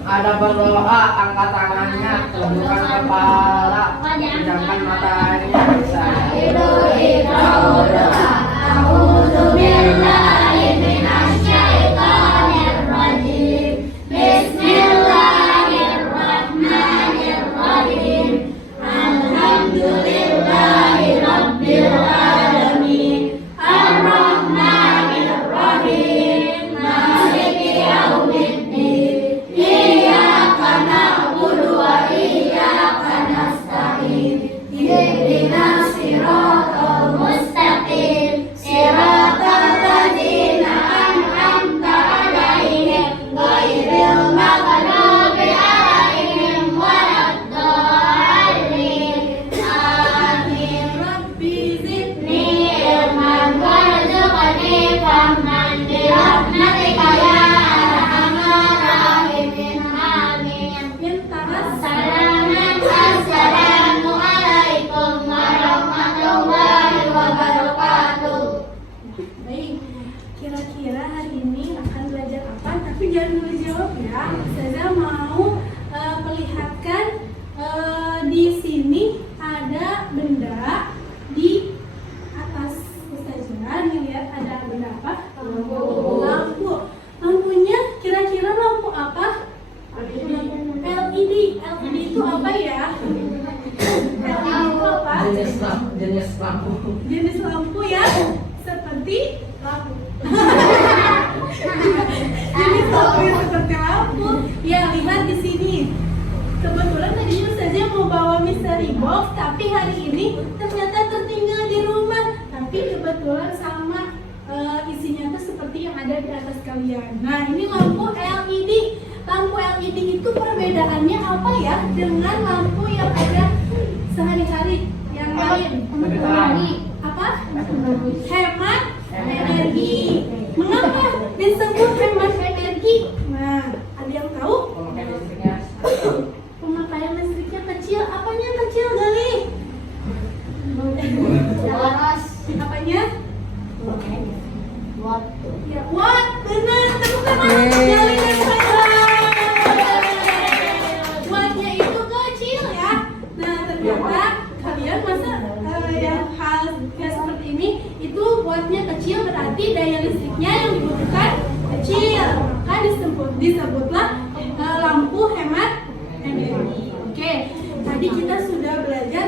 Ada berdoa, angkat tangannya, tundukkan kepala, pejamkan matanya. Kira-kira hari ini akan belajar apa? Tapi jangan dulu jawab ya. Saya mau perlihatkan di sini ada benda di atas. Ustazah lihat ada benda apa? Lampu. Lampunya kira-kira lampu apa? LED. LED itu apa ya? LED itu apa? Jenis lampu. Jenis lampu ya, seperti lampu. Jenis lampu yang seperti lampu. Ya, lihat di sini. Kebetulan tadi saja mau bawa mystery box, tapi hari ini ternyata tertinggal di rumah. Tapi kebetulan sama isinya tuh seperti yang ada di atas kalian. Nah, ini lampu LED. Lampu LED itu perbedaannya apa ya dengan lampu yang ada sehari-hari yang lain? Apa? Hemat energi. Mengapa disebut hemat energi? Nah, ada yang tahu? Pemakaian listriknya kecil. Apanya kecil, Gali? Apanya? Watt. Ya, watt. Benar. Tepuk tangan. Gali dan saya. Wattnya itu kecil ya. Nah, ternyata kalian masa yang hal seperti ini itu wattnya kecil, berarti daya listriknya yang dibutuhkan kecil, maka disebutlah lampu hemat energi. Oke, tadi kita sudah belajar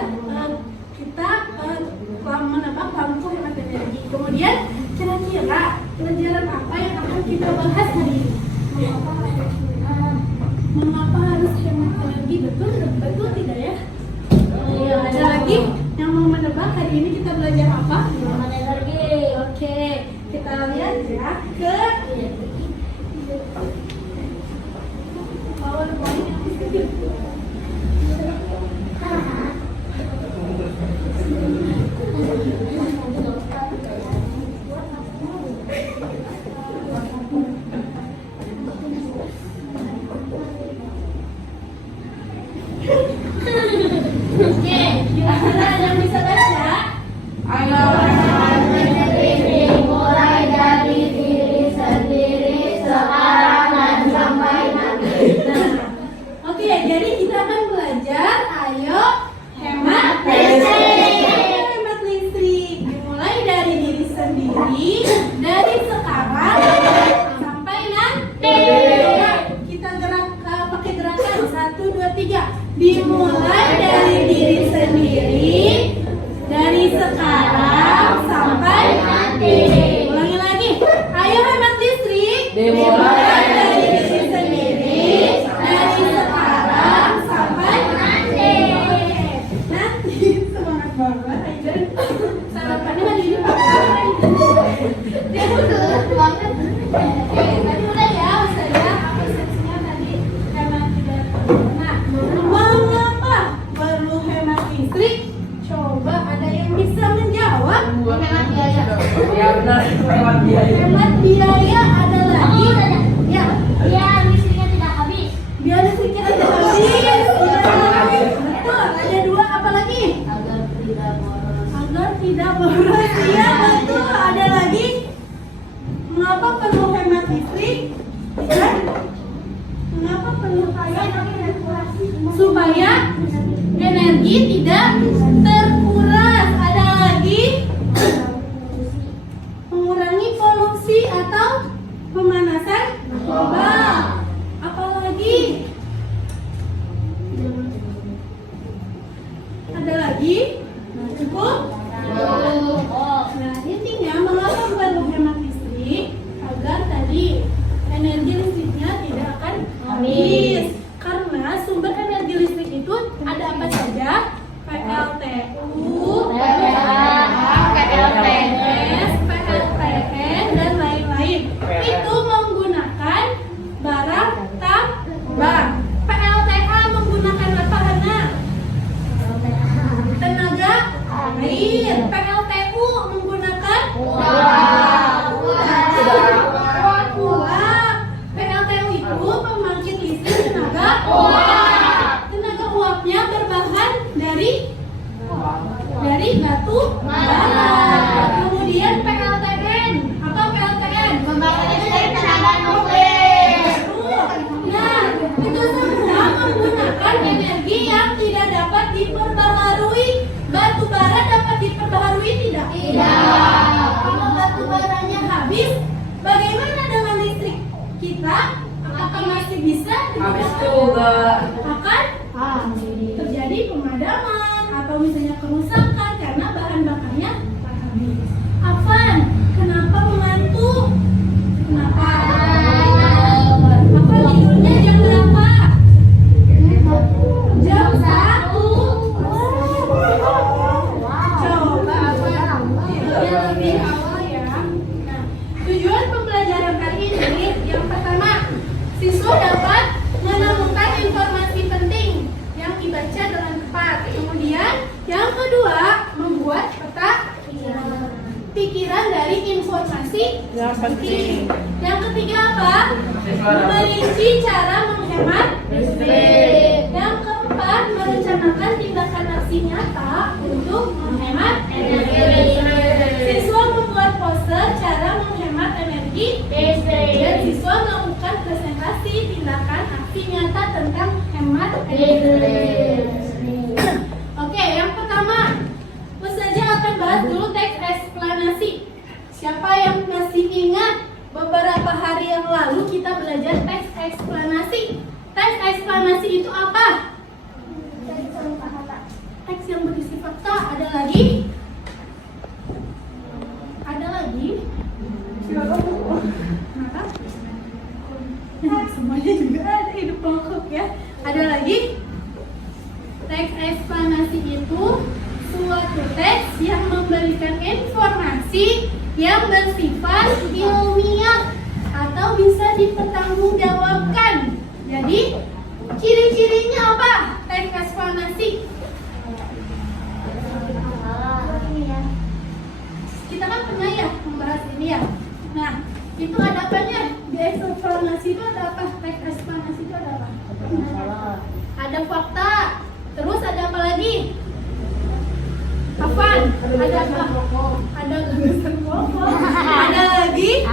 lampu hemat energi. Kemudian kira-kira pelajaran apa yang akan kita bahas hari ini? Mengapa harus hemat energi? Betul tidak ya? Ya, ada lagi yang mau menebak hari ini kita belajar apa? Hemat energi. Oke, kita lihat ya ke PowerPoint yang di sini. Oke, kira-kira yang bisa baca? Ayo mulai dari diri sendiri sekarang dan sampai nanti. Oke, jadi kita akan belajar. Ayo hemat listrik. Hemat listrik. Dimulai dari diri sendiri, dari sekarang sampai nanti. Kita gerak pakai gerakan 1, 2, 3. Dimulai dari diri sendiri, dari sekarang sampai nanti. Ulangi lagi. Ayo hemat listrik. Dimulai dari diri sendiri, dari sekarang sampai nanti. Nanti semangat banget Aiden. Sarapannya hari ini pakai dia betul banget. Oke, tadi udah ya Ustazah apa seksinya tadi hemat tidak. Nah, mengapa perlu hemat listrik? Coba ada yang bisa menjawab? Hemat biaya. Ya benar, hemat biaya. Hemat biaya ada lagi habis juga akan terjadi pemadaman atau misalnya kerusakan karena bahan bakarnya habis. Afan, kenapa mengantuk? Kenapa? Apa tidurnya jam berapa? Jam 1. Coba Afan tidurnya lebih awal ya. Nah, tujuan pembelajaran kali ini yang pertama, siswa dapat menemukan informasi penting yang dibaca dengan tepat. Kemudian yang kedua, membuat peta pikiran dari informasi Yang penting. Yang ketiga apa? Merinci cara menghemat listrik. Yang keempat, merencanakan tindakan aksi nyata untuk menghemat energi listrik. Siswa membuat poster cara menghemat energi listrik. Dan siswa melakukan presentasi tindakan aksi nyata tentang hemat listrik. Oke, yang pertama, Ustazah akan bahas dulu teks eksplanasi. Siapa yang masih ingat beberapa hari yang lalu kita belajar teks eksplanasi? Teks eksplanasi itu apa? Teks yang berisi fakta. Ada lagi? Ada lagi? Nah, semuanya juga ada hidup lengkap ya. Ada lagi? Teks eksplanasi itu suatu teks yang memberikan informasi yang bersifat ilmiah atau bisa dipertanggungjawabkan. Jadi, ciri-cirinya apa? Teks eksplanasi. Kita kan pernah ya membahas ini ya. Nah, itu ada apanya? Di eksplanasi itu ada apa? Teks eksplanasi itu ada apa? Ada fakta. Terus ada apa lagi? Afan, ada apa? Ada gagasan pokok. Ada lagi?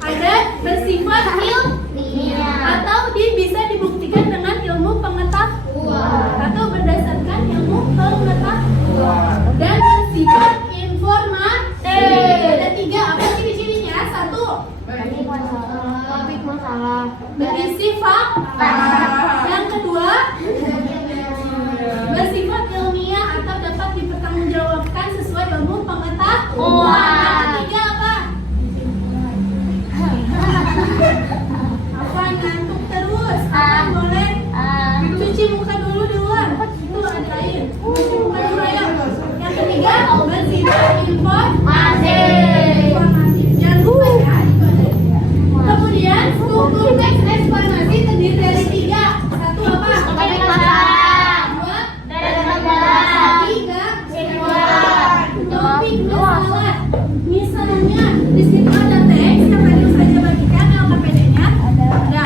Ada bersifat ilmiah atau dia bisa dibuktikan dengan ilmu pengetahuan atau berdasarkan ilmu pengetahuan dan bersifat informatif. Ada 3, apa ciri-cirinya? 1, berisi fakta. Yang kedua, bersifat ilmiah atau dapat dipertanggungjawabkan sesuai ilmu pengetahuan. Yang ketiga apa? Apa ngantuk terus? Apa boleh cuci muka dulu di luar? Itu ada air. Cuci muka dulu ya. Yang ketiga, bersifat informatif. Jangan lupa ya. Kemudian struktur teks eksplanasi terdiri dari 3. 1 apa? Topik masalah. Misalnya di situ ada teks yang tadi saja bagikan LKPD-nya. Ada.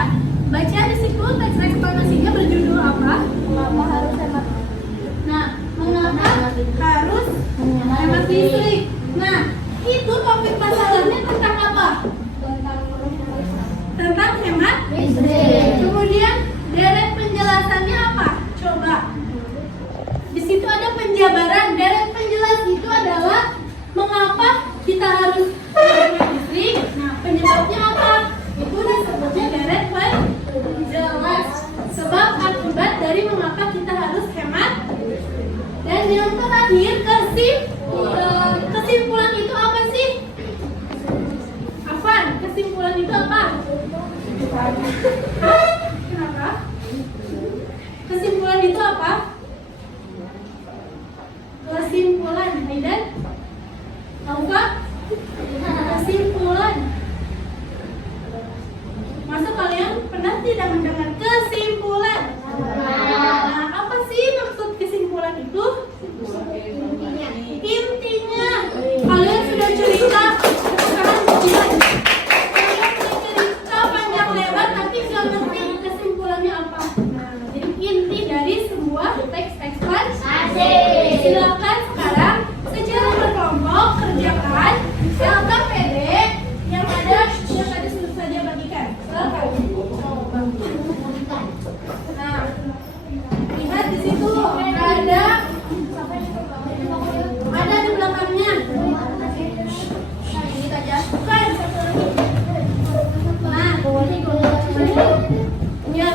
Baca di situ teks eksplanasinya berjudul apa? Mengapa harus hemat? Nah, mengapa harus hemat listrik? Nah, itu topik masalahnya tentang apa? Tentang hemat listrik. Kemudian deret penjelasannya apa? Coba. Di situ ada penjabaran. Deret penjelas itu adalah mengapa kita harus hemat listrik. Nah, penyebabnya apa? Itu disebutnya deret penjelas. Sebab akibat dari mengapa kita harus hemat. Dan yang terakhir, kesimpulan. Kesimpulan itu apa sih? Afan, kesimpulan itu apa? Kenapa? Kesimpulan itu apa? Kesimpulan, Aidan? Tahu nggak? Kesimpulan. Masa kalian pernah tidak mendengar kesimpulan? Nah, apa sih maksud kesimpulan itu? Intinya. Kalian sudah cerita, sekarang kalian cerita panjang lebar tapi nggak ngerti kesimpulannya apa. Nah, jadi inti dari sebuah teks eksplanasi. Silakan sekarang secara berkelompok kerjakan LKPD yang ada yang tadi sudah saja bagikan. Silakan. Nah, lihat di situ ada di belakangnya. Nah, ini saja. Bukan satu lagi. Nah, ini ya.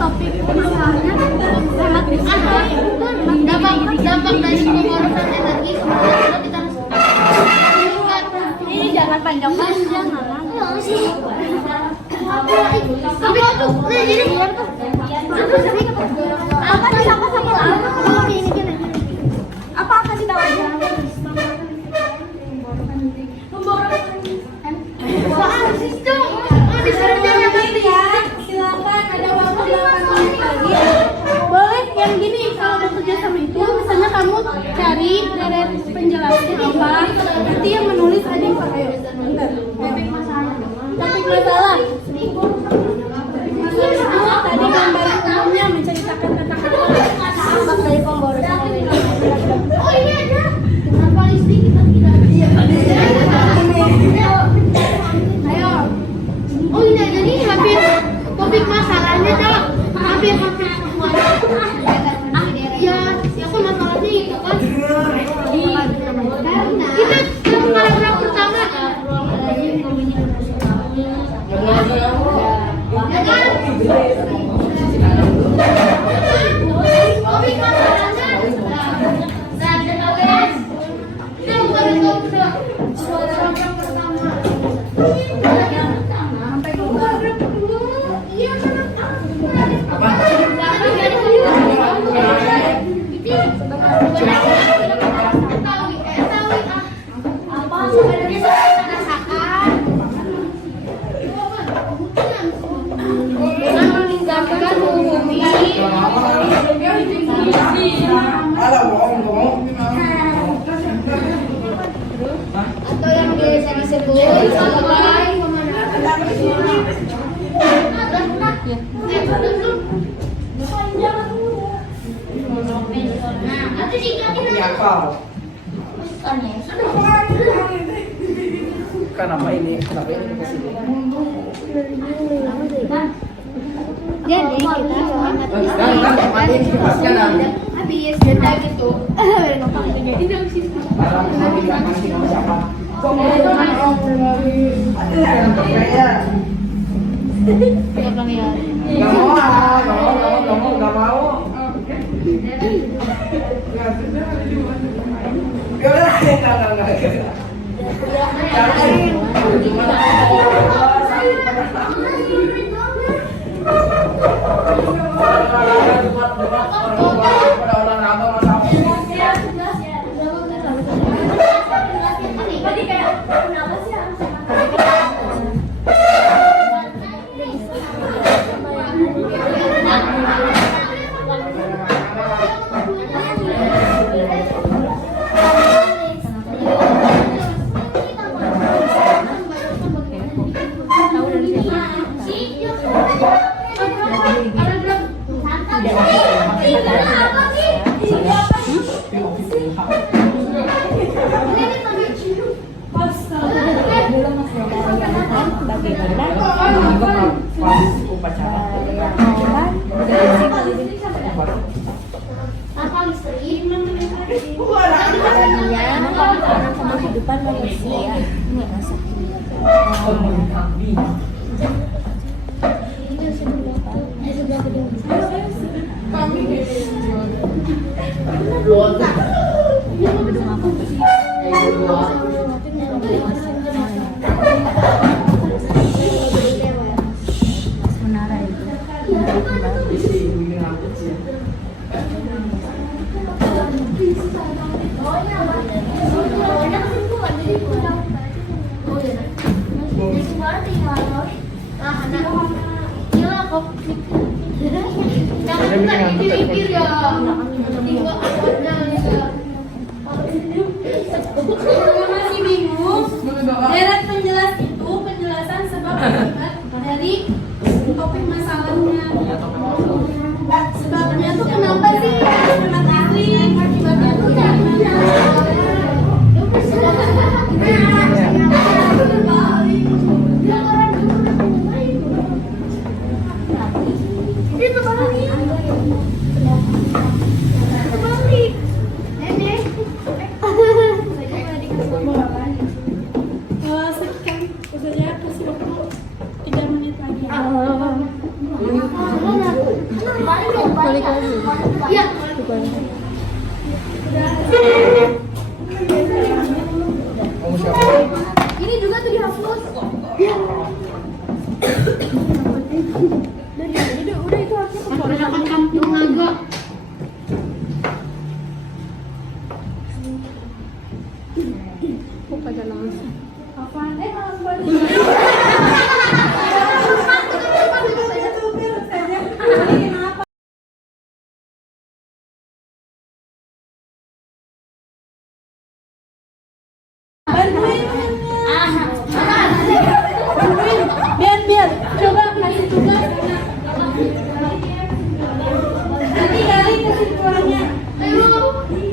topik masalahnya sangat besar. Dampak dari pemborosan energi sebenarnya kita ini jangan panjang-panjang sih. Tapi itu jadi apa sih sama-sama lah. Gini. Apa kasih tahu aja? Pemborosan sistem. Silakan ada waktu 8 menit lagi. Boleh yang gini kalau mau kerja sama itu misalnya kamu cari dari penjelasan apa nanti yang menulis ada yang pakai bentar. Topik masalah. Masalah tadi gambaran umumnya menceritakan tentang dampak dari pemborosan energi. Oh ini ada. Kenapa listrik kita Ayo. Oh ini ada nih hampir topik masalahnya dong. Hampir semua. Ya kan masalahnya itu kan. Kita paragraf pertama. Topik masalahnya. Kita bukan paragraf pertama. Atau yang biasa disebut Kenapa ini ke sini? jadi kita habis kita gitu Gak mau. kehidupan manusia ini masih bingung? Deret penjelas itu penjelasan sebab akibat dari topik masalahnya. Sebabnya tuh kenapa sih hemat listrik? Akibatnya tuh Kamu siapa? Ini juga tuh dihapus. Udah itu harusnya keluar. Kok pada lemes? Apaan? Malas banget. Biar coba kasih tugas. Nanti kali kasih tugasnya.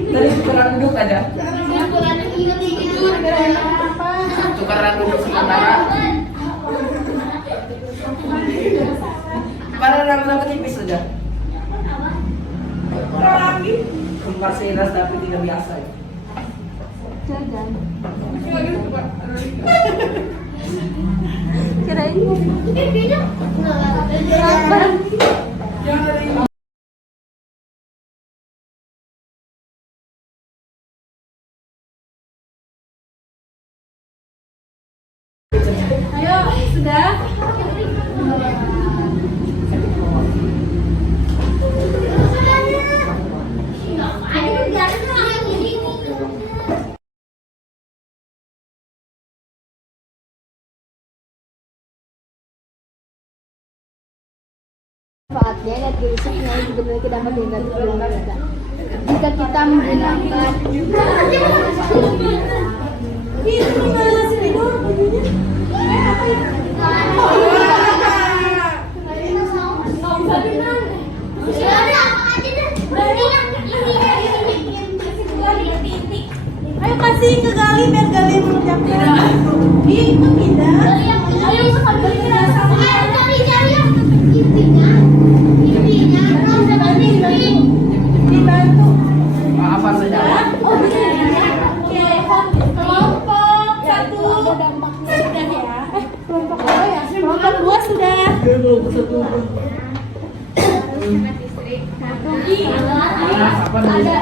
Tadi tukeran duduk aja. Apa? Tukeran duduk sementara. Para rambut tipis saja. Lagi. Kumparsinas tapi tidak biasa ya. Jajan. Kirain kayaknya Ayo, sudah. manfaatnya net listriknya benar kita dapat dengan jika kita menggunakan Itu gimana sih itu bajunya? Apa ya? Ayo kasih ke Gali biar Gali mengucapkan. Dia itu pindah. ayo sambil kita sama intinya kalau dapat listrik Dibantu. Apa saja? Oke, kelompok satu sudah ya. Kelompok apa ya? Kelompok dua sudah. Apa namanya?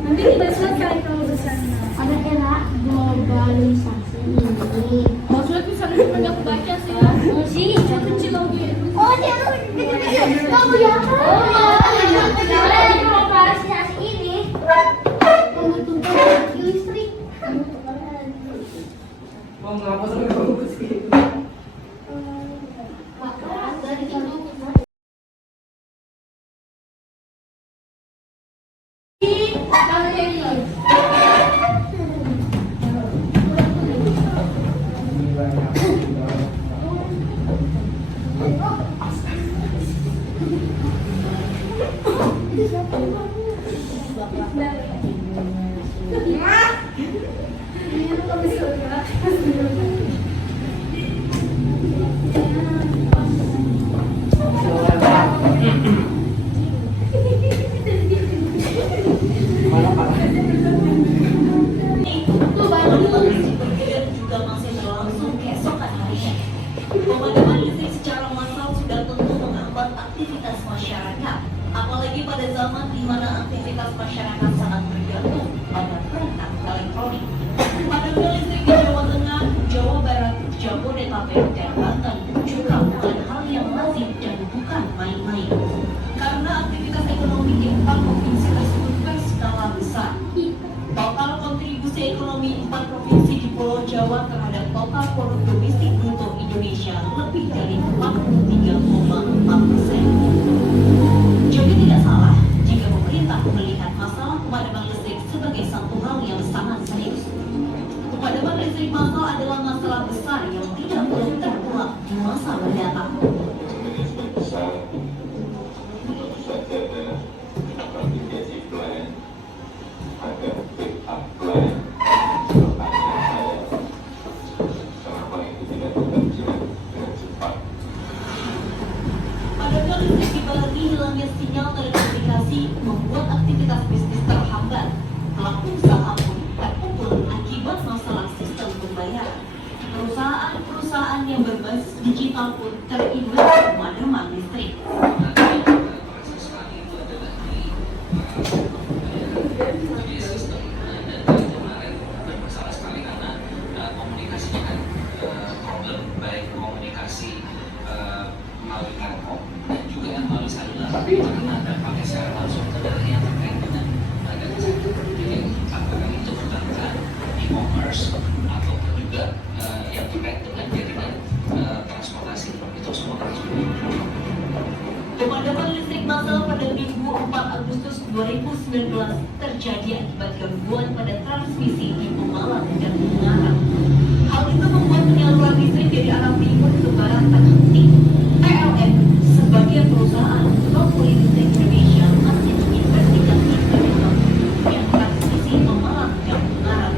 Nanti kita selesai kalau besarnya. ada era globalisasi ini Maksudnya bisa lebih banyak baca sih. sih Kecil lagi. oh dia kamu ya globalisasi ini membutuhkan listrik Mau ngapa sampai bagus gitu? maka dari itu juga masih berlangsung keesokan harinya. Pemadaman listrik secara massal sudah tentu menghambat aktivitas masyarakat, apalagi pada zaman di mana aktivitas masyarakat sangat bergantung pada perangkat elektronik. Padamnya listrik di Jawa Tengah, Jawa Barat, Jabodetabek, dan Banten juga bukan hal yang lazim dan bukan main-main. Karena aktivitas ekonomi di 4 provinsi tersebut berskala besar. Total kontribusi ekonomi 4 provinsi di Pulau Jawa terhadap total produk domestik bruto Indonesia lebih dari 43,4%. Jadi tidak salah jika pemerintah melihat masalah pemadaman listrik sebagai satu hal yang sangat serius. Pemadaman listrik massal adalah masalah besar yang tidak boleh terulang di masa mendatang. ataupun terimbas pemadaman listrik. melalui Telkom dan juga yang melalui saluran karena dampaknya secara langsung ke daerah yang terkait dengan data center. Jadi apakah itu pertama e-commerce ataupun juga yang terkait dengan jaringan transportasi itu semua transportasi. Pemadaman listrik massal pada Minggu 4 Agustus 2019 terjadi akibat gangguan pada transmisi di Pemalang dan Ungaran. Hal itu membuat penyaluran listrik dari arah timur ke barat terhenti. PLN sebagai perusahaan monopolio listrik Indonesia masih menginvestigasi penyebab yang transmisi Pemalang dan Ungaran.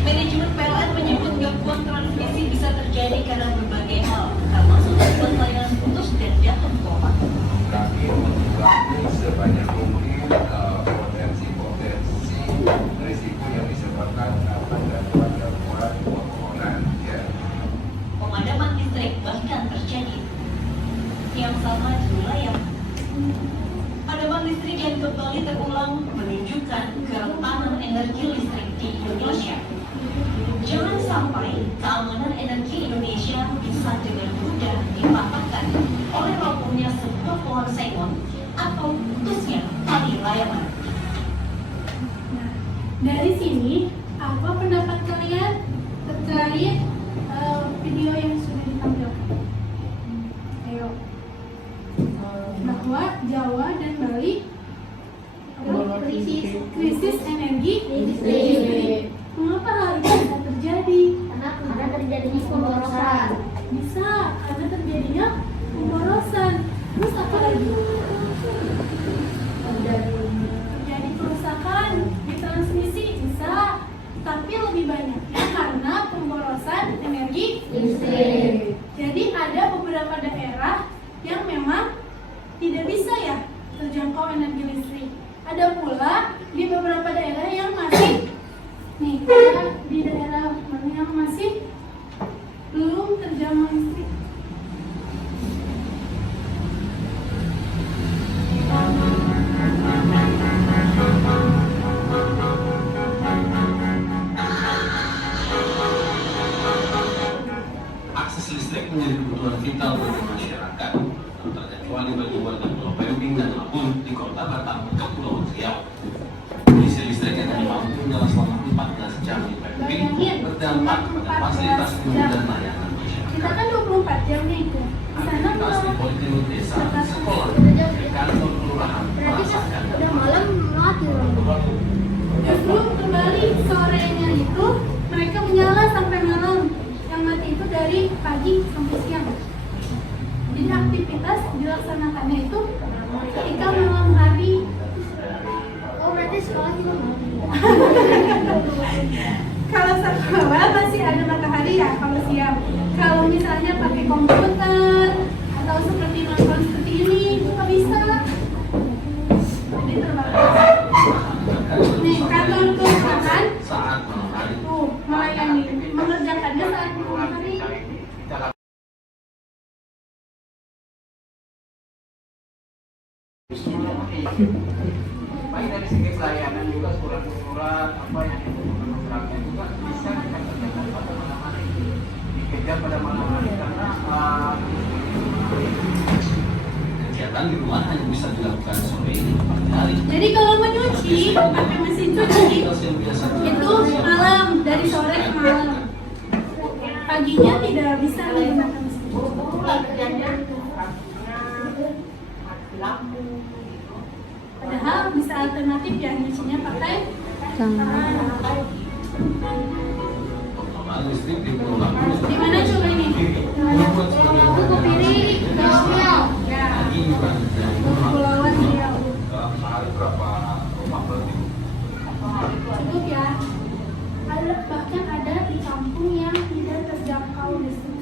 Manajemen PLN menyebut gangguan transmisi bisa terjadi karena berbagai hal, termasuk layanan putus dan data kopak. Kami mengurangi sebanyak mungkin potensi risiko yang disebabkan pada gangguan pemohonan. Pemadaman listrik bahkan terjadi yang sama di wilayah. Pemadaman listrik yang kembali terulang menunjukkan kerentanan energi listrik di Indonesia. Jangan sampai keamanan energi Indonesia bisa dengan mudah dipatahkan oleh robohnya sebuah pohon sengon atau putusnya tali layangan. Nah, dari sini apa pendapat kalian terkait video yang sudah ditampilkan? Ayo. Bahwa Jawa dan Bali krisis energi listrik. Mengapa hal itu bisa terjadi? Karena terjadinya pemborosan. Bisa karena terjadinya pemborosan. Terus apa lagi? Terjadi kerusakan di transmisi bisa, tapi lebih banyaknya karena pemborosan energi listrik. Jadi ada beberapa daerah yang memang tidak bisa ya terjangkau energi listrik. Ada pula di beberapa daerah yang masih ada di daerah mana yang masih belum terjamah listrik. Akses listrik menjadi kebutuhan vital bagi masyarakat, terkecuali bagi warga Pulau Pemping dan Lampung di Kota Batam, Kepulauan Riau. Kondisi listrik yang hanya mampu menyala selama 14 jam di Pemping berdampak pada fasilitas umum dan layanan masyarakat. Kita kan 24 jam nih itu. Di sana Aktivitas di Poliklinik Desa, sekolah, kantor kelurahan, Berarti kan merasakan udah malam mati loh. justru kembali sorenya itu mereka menyala sampai malam. Yang mati itu dari pagi sampai siang. Jadi aktivitas dilaksanakannya itu ketika malam hari. Oh berarti sekolah juga mati. Kalau sekolah masih ada matahari ya kalau siang. Kalau misalnya pakai komputer atau seperti nonton seperti ini nggak bisa. Jadi terbatas. Nih kantor kelurahan saat malam hari. tuh melayani mengerjakannya saat malam hari. Baik dari segi pelayanan juga surat-surat apa yang dibutuhkan masyarakat juga bisa kita kerjakan pada malam hari, dikejar pada malam hari karena Kegiatan di rumah hanya bisa dilakukan sore ini pagi hari. Jadi kalau menyuci pakai mesin cuci Aktivitas yang biasa itu malam dari sore ke malam. Paginya tidak bisa menggunakan mesin cuci. Padahal bisa alternatif ya nyucinya pakai tangan. pengelolaan listrik di Pulau Lampung. Di mana coba ini? Membuat sebagian Cukup ini Riau. Ya, lagi bukan dari Kepulauan Riau. Dalam sehari berapa rumah berarti? Cukup ya. Ada bahkan ada di kampung yang tidak terjangkau listrik.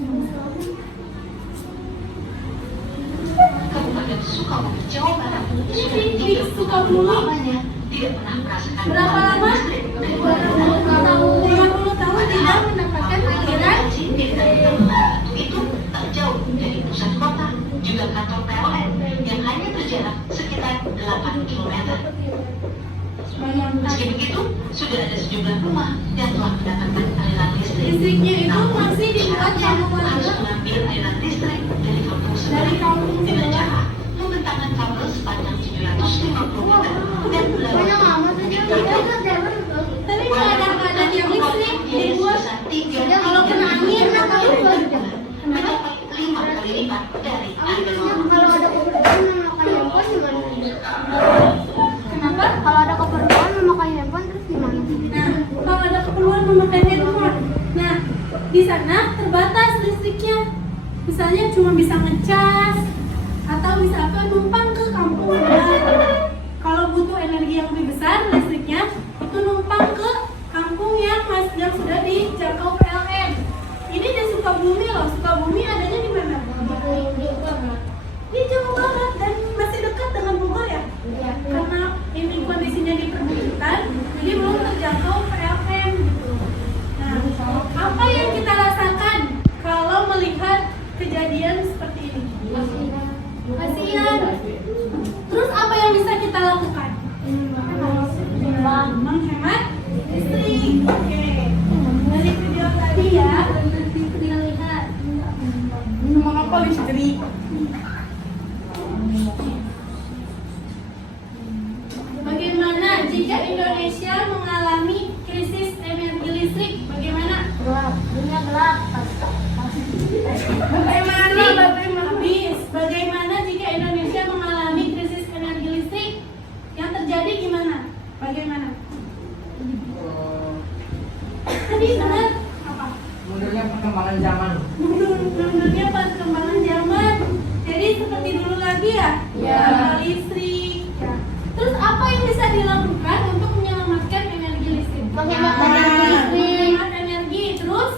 Kabupaten Sukabumi, Jawa Barat sudah Di 3 Sukabumi lamanya tidak pernah merasakan berapa lama? 50 tahun tidak mendapatkan aliran itu tak jauh kantor PLN yang hanya berjarak sekitar 8 km. Meski begitu, sudah ada sejumlah rumah yang telah mendapatkan aliran listrik. Listriknya itu Namun, masih dibuat syaratnya yang harus warna mengambil aliran listrik dari kampung sebelah dengan cara membentangkan kabel sepanjang 750 meter dan tapi kadang-kadang yang listrik dibuat kalau kena angin apa mencapai 5 kali lipat dari aliran Kalau ada keperluan memakai handphone gimana? kenapa? Kalau ada keperluan memakai handphone terus gimana? Nah, kalau ada keperluan memakai handphone, nah di sana terbatas listriknya. Misalnya cuma bisa ngecas atau misalkan numpang ke kampung. Nah, kalau butuh energi yang lebih besar listriknya, itu numpang ke kampung yang sudah dijangkau PLN. Ini di Sukabumi loh. Sukabumi adanya di mana? Di Jawa Barat dan masih dekat dengan Bogor ya. Karena ini kondisinya di perbukitan, jadi belum terjangkau PLN gitu. Nah, apa yang kita rasakan kalau melihat kejadian seperti ini? Kasihan. Terus apa yang bisa kita lakukan? Menghemat listrik. Oke. Dari video tadi ya, kita lihat mengapa listrik. Bagaimana jika Indonesia mengalami krisis energi listrik? Bagaimana? Gelap, dunia gelap. Bagaimana jika Indonesia mengalami krisis energi listrik? Yang terjadi gimana? Bagaimana? Tadi benar apa? Mundurnya perkembangan zaman. Mundurnya perkembangan zaman. Jadi seperti dulu lagi ya? Ya. Listrik. Ya. Terus apa yang bisa dilakukan untuk menyelamatkan energi listrik? Menghemat energi listrik. Menghemat energi. Terus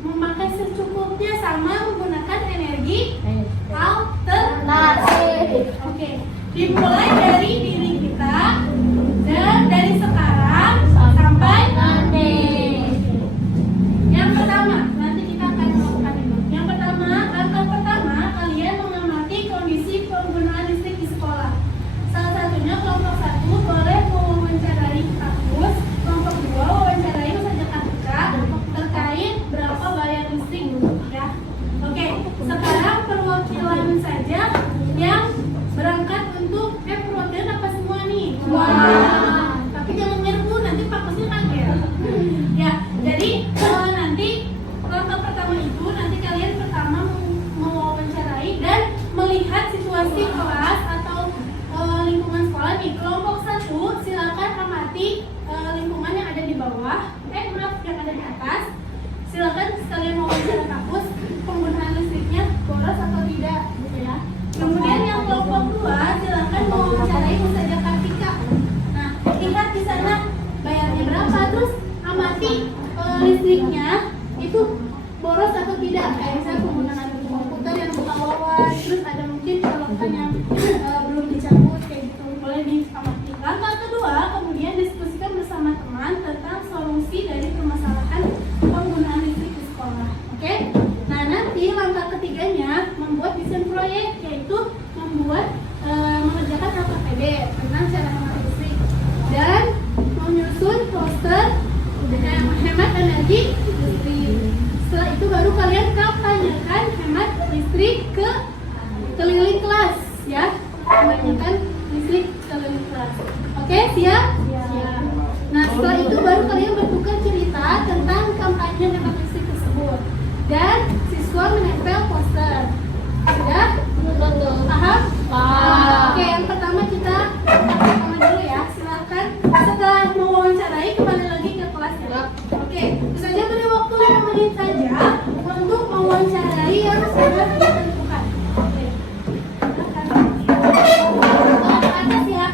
memakai secukupnya sama menggunakan energi alternatif. Oke, dimulai dari diri kita dan dari sekarang sampai nanti. Yang pertama, nanti kita akan melakukan ini. Yang pertama, langkah pertama kalian mengamati kondisi penggunaan listrik di sekolah. Salah satunya kelompok 1 boleh mewawancarai kampus, kelompok 2 wawancarai usaha Jakarta terkait berapa bayar listrik ya. Oke, sekarang perwakilan saja yang berangkat untuk perwakilan apa semua nih? Tapi jangan ngerbu, nanti Pak Kusnya kaget. Ya, jadi nanti langkah pertama itu nanti kalian pertama mewawancarai dan melihat situasi kelas atau lingkungan sekolah nih. Kelompok 1 silakan amati lingkungan yang ada di bawah, yang ada di atas. Silakan sekalian mewawancara kampus, penggunaan listriknya boros atau tidak, gitu ya. Kemudian yang kelompok 2 silakan mewawancarai usaha Kartika. Nah, lihat di sana bayarnya berapa, terus amati listriknya itu boros atau tidak. Kayak misalnya penggunaan komputer yang buka wawan, terus ada mungkin colokan yang belum dicabut kayak gitu, boleh diamati. Langkah kedua, kemudian diskusikan bersama teman tentang solusi dari permasalahan penggunaan listrik di sekolah. Oke? Nah, nanti langkah ketiganya membuat desain proyek, yaitu membuat mengerjakan LKPD tentang cara hemat listrik dan menyusun poster hemat energi listrik. Setelah itu baru kalian kampanyekan hemat listrik ke keliling kelas ya. Kampanyekan listrik keliling kelas. Oke, siap? Siap. Nah, setelah itu baru kalian bertukar cerita tentang kampanye hemat listrik tersebut dan siswa menempel poster. Sudah? Paham? Oke, yang pertama kita dulu ya. Silakan setelah mewawancarai kembali lagi ke kelas ya. Oke, saja beri waktu 5 menit saja untuk mewawancarai yang sudah ditentukan. Oke. Ke atas ya.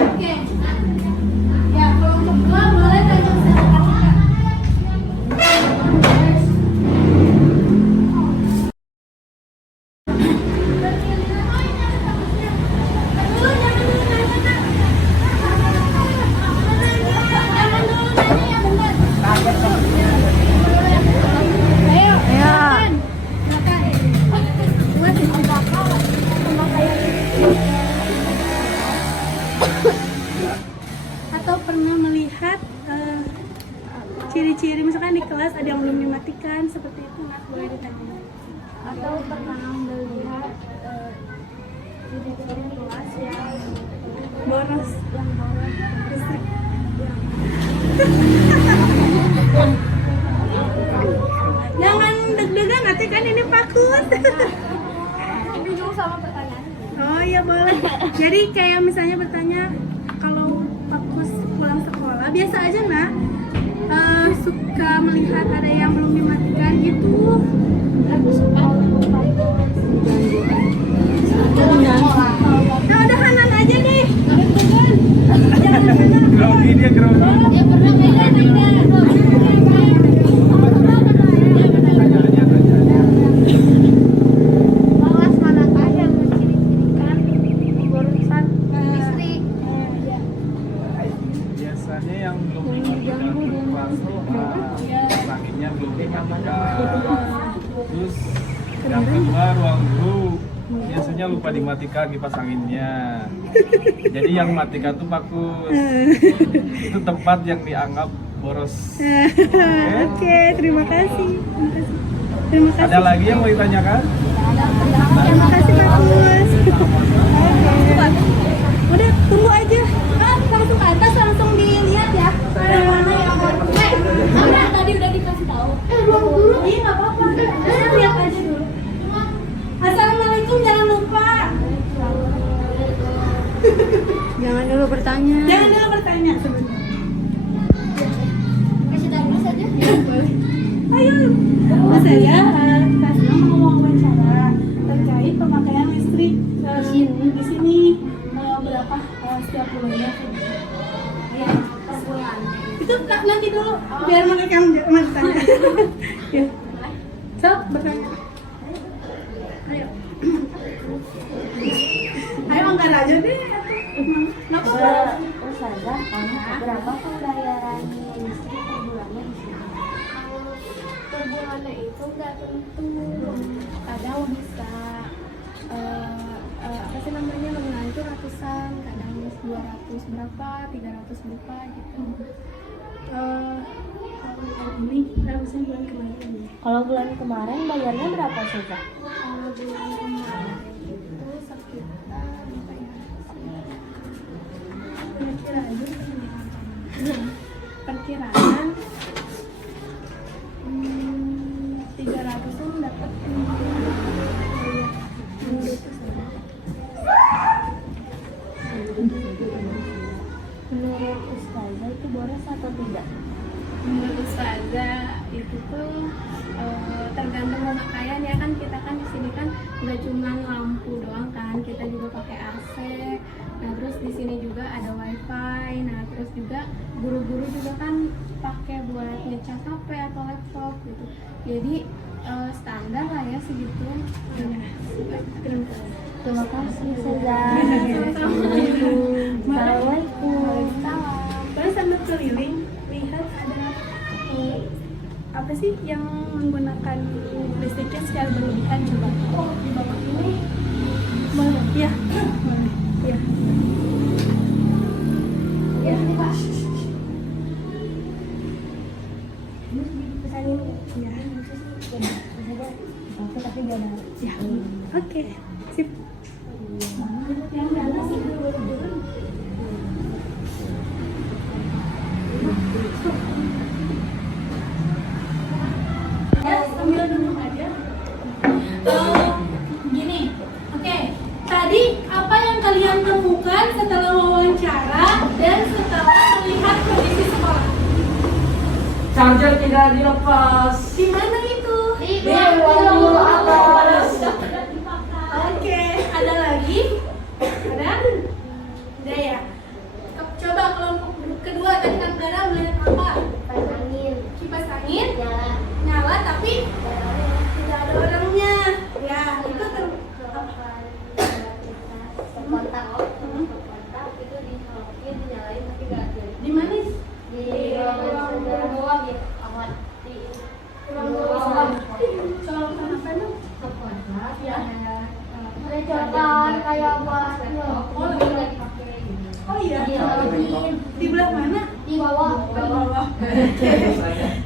Oke. ada yang belum dimatikan seperti itu, Nak, boleh ditanya. Atau pernah melihat titik-titik luas yang Boros. listrik Jangan deg-degan, nanti kan ini pakut. bingung sama pertanyaan. Oh iya boleh. Jadi kayak misalnya bertanya kalau Pakus pulang sekolah biasa aja nak suka melihat ada yang belum dimatikan gitu. Nah udah Hanan aja deh. Jangan Hanan. Grogi dia grogi. Ya pernah Alas manakah yang menciri-cirikan pemborosan listrik? Biasanya yang belum dimatikan anginnya belum dimatikan. Terus yang kedua ruang guru biasanya lupa dimatikan kipas anginnya. Jadi yang matikan tuh Pakus. Itu tempat yang dianggap boros. Oke, terima kasih. Terima kasih. Ada lagi yang mau ditanyakan? Terima kasih Pakus. Oke. Udah tunggu aja. Langsung ke atas langsung dilihat ya. Ada mana yang mana tadi udah dikasih tahu. Ruang guru. Iya nggak apa-apa. Kita lihat aja dulu. Assalamualaikum, jangan lupa. Jangan dulu bertanya. Jangan dulu bertanya sebentar. Kasih tahu saja. Ayo, saya kasih mau wawancara terkait pemakaian listrik di sini berapa setiap bulannya? Ya, per bulan. Itu nanti dulu biar mereka yang bertanya. Ya. So, bertanya. Ayo. Ayo angkat aja deh. Kenapa? Ustazah, berapa pembayaran listrik per bulannya di sini? Per bulannya itu nggak tentu. Kadang bisa apa sih namanya nominal itu ratusan, kadang 200 berapa, 300 berapa gitu. Ini harusnya bulan kemarin. Kalau bulan kemarin bayarnya berapa saja? Kalau bulan kemarin itu sekitar perkiraan 300-an dapat menurut Ustazah itu boros atau tidak? menurut Ustazah itu tuh tergantung pemakaian ya kan, kita kan di sini kan nggak cuma lampu doang kan, kita juga pakai AC. Nah terus di sini juga ada wifi. Nah terus juga guru-guru juga kan pakai buat ngecas HP atau laptop gitu. Jadi standar lah ya segitu. Terima kasih Ustazah. Assalamualaikum. Terus sambil keliling lihat ada apa sih yang menggunakan listriknya secara berlebihan, coba. Oh di bawah ini boleh ya, boleh ya. Ya Pak. Pesanin ya. Tapi dia ada. Ya. Oke. Sip. Yang di atas itu ya, sambil duduk aja. Gini, oke. Tadi apa yang kalian temukan setelah wawancara dan setelah melihat kondisi sekolah? Charger tidak dilepas. Di mana itu? Di ruang guru atas. Oke, ada lagi? Ada? Ada ya? Coba kelompok kedua tadi kan Dara melihat apa? Kipas angin. Kipas angin? Nyala. Nyala tapi tidak ada orangnya. Ya, itu Kontak itu dinyalain tapi nggak ada. di mana? Di ruang bawah gitu. Amat di ruang bawah. bawah. Soal apa itu? Ya. Recokan kayak buat Oh, lagi pakai. Oh iya. Dinyalain Di belah mana? di bawah. Di bawah.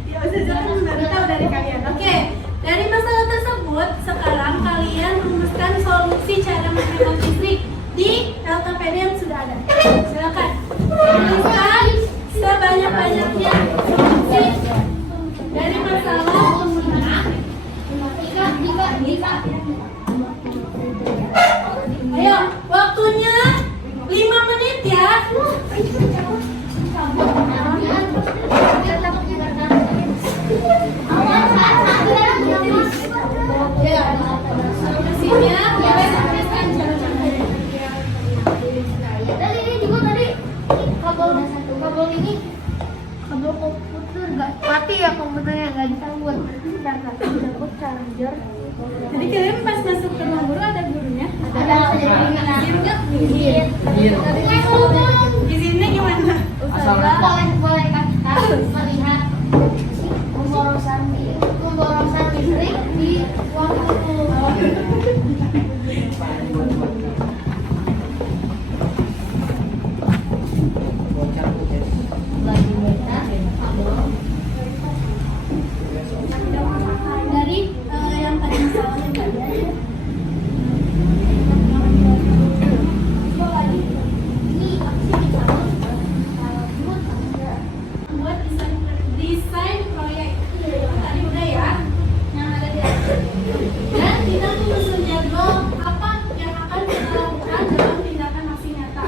Ya, bisa jalan dari dari kalian. Oke, dari masalah tersebut sekarang kalian rumuskan solusi cara menghemat listrik di LKPD yang sudah ada. Silakan tuliskan sebanyak-banyaknya solusi dari masalah penggunaan. Ayo, waktunya 5 menit ya. Ya, solusinya kalian tuliskan cara-caranya. Dan ini juga tadi kabel ini kabel komputer nggak mati ya, komputernya nggak disambut. Disambut charger. Jadi kalian pas masuk ke ruang guru ada gurunya? Ada Izin nggak? izin. Izinnya gimana? Boleh kan kita melihat pemborosan listrik di ruang guru. Dari yang tadi misalnya tadi aja. Buat desain proyek tadi udah ya, yang ada di atas. Dan kita menyusun jadwal apa yang akan kita lakukan dalam tindakan aksi nyata.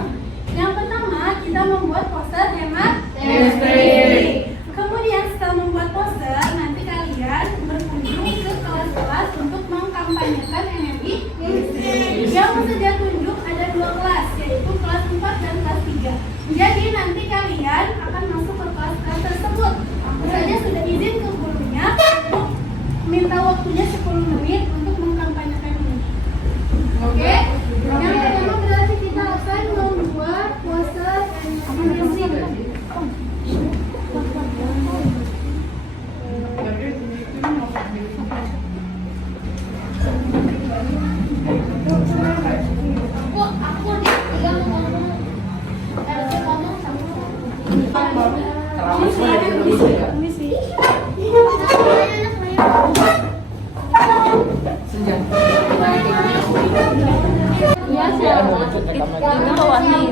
Yang pertama kita membuat poster hemat listrik. Kemudian setelah membuat poster, nanti kalian berkunjung ke kelas-kelas untuk mengkampanyekan energi listrik. Yang tersedia tunjuk ada 2 kelas, yaitu kelas 4 dan kelas 3. Jadi nanti kalian akan masuk ke kelas-kelas tersebut. Aku saja sudah izin ke gurunya untuk minta waktunya 10 menit untuk mengkampanyekan ini. Oke? Yang pertama berarti kita akan membuat poster energi listrik.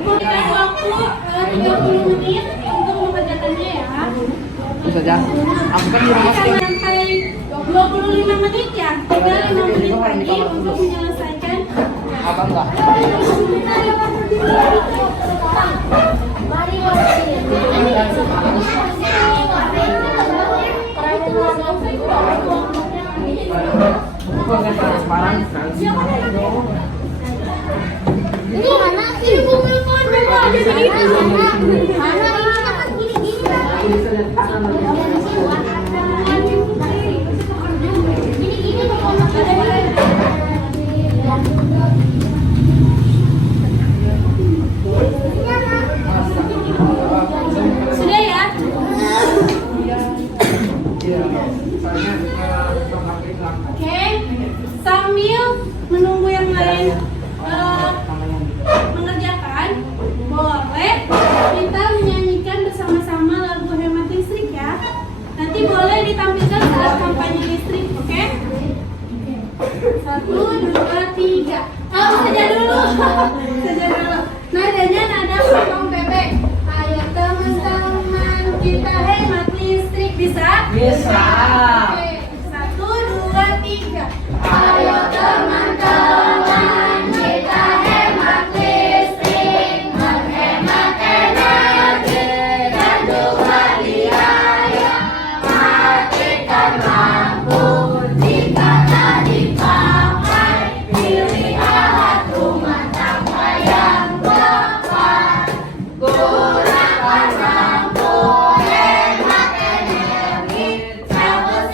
Berikan waktu 30 menit untuk mengerjakannya ya. saja. Aku kan di rumah sering. Sampai 25 menit ya. Tinggal 5 menit lagi untuk menyelesaikan. Apa enggak? Bukan transparan. Ini mana sih? Google Phone ada begitu. Mana ini kan Sudah ya? Oke, sambil menunggu yang lain mengerjakan, boleh kita menyanyikan bersama-sama lagu hemat listrik ya. Nanti boleh ditampilkan saat kampanye listrik, oke? 1, 2, 3. Saja dulu. Saja dulu. Nadanya nada potong bebek. Ayo teman-teman kita hemat listrik, bisa? Bisa. Oke, 1, 2, 3. Ayo teman-teman kita hemat listrik, menghemat energi dan juga biaya. Matikan lampu jika tak dipakai, pilih alat rumah tangga yang tepat. Gunakan lampu hemat energi, cabut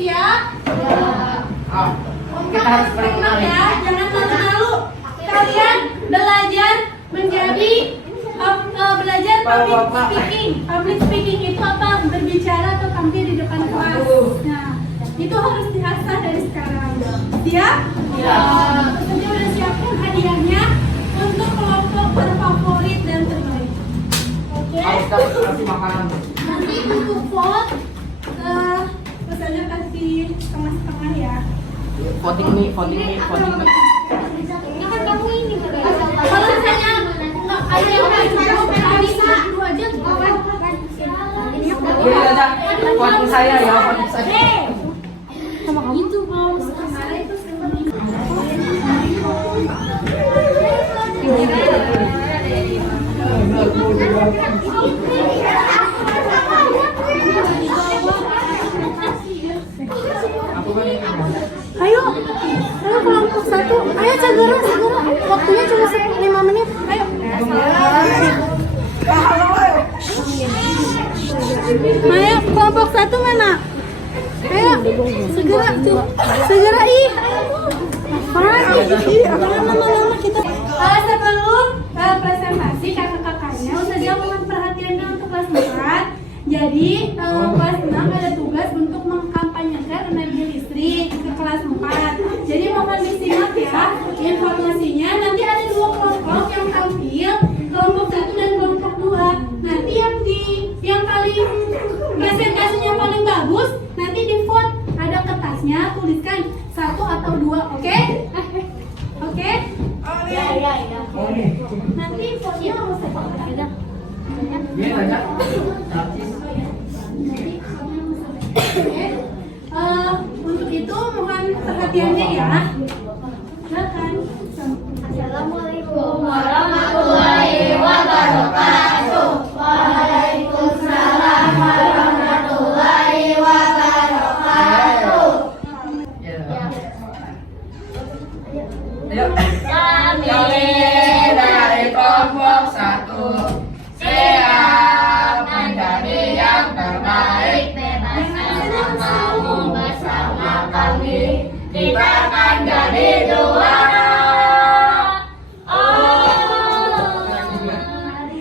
Siap? Ah, kita harus balik kembali. Ya, jangan malu-malu. Kalian belajar menjadi belajar public speaking itu apa? Berbicara atau tampil di depan kelas. Nah, itu harus diasah dari sekarang. Siap? Tentunya udah siapkan hadiahnya untuk kelompok terfavorit dan terbaik. Oke? Kasih makanan. Nanti untuk vote, pesannya kasih setengah-setengah ya. Voting me. Ini kan kamu ini Kalau misalnya nggak ada yang nggak cukup, bisa dulu aja. Ini aja voting saya ya, voting saya. Itu mau setengah itu Ayo kelompok 1. Ayo segera. Waktunya cuma 5 menit. Ayo. Ayo kelompok 1 mana? Ayo segera ih. Lama-lama kita. Sebelum presentasi kakak-kakaknya, Ustazah mohon perhatiannya untuk kelas 4. Jadi kelas 6 ada tugas untuk mengkampanyekan energi listrik ke kelas 4. Jadi mohon disimak ya informasinya. Nanti ada 2 kelompok yang tampil, kelompok 1 dan kelompok 2. Nanti yang paling presentasinya paling bagus nanti di vote, ada kertasnya, tuliskan 1 atau 2, oke? Oke? Ya. Nanti vote-nya harus ada. Ini aja. Untuk itu mohon perhatiannya ya. Silakan. Assalamualaikum warahmatullahi wabarakatuh. Waalaikumsalam warahmatullahi wabarakatuh. Ayo. Kami dari kelompok 1 siap menjadi yang terbaik. Bebaskan kamu bersama kami, kita akan jadi juara.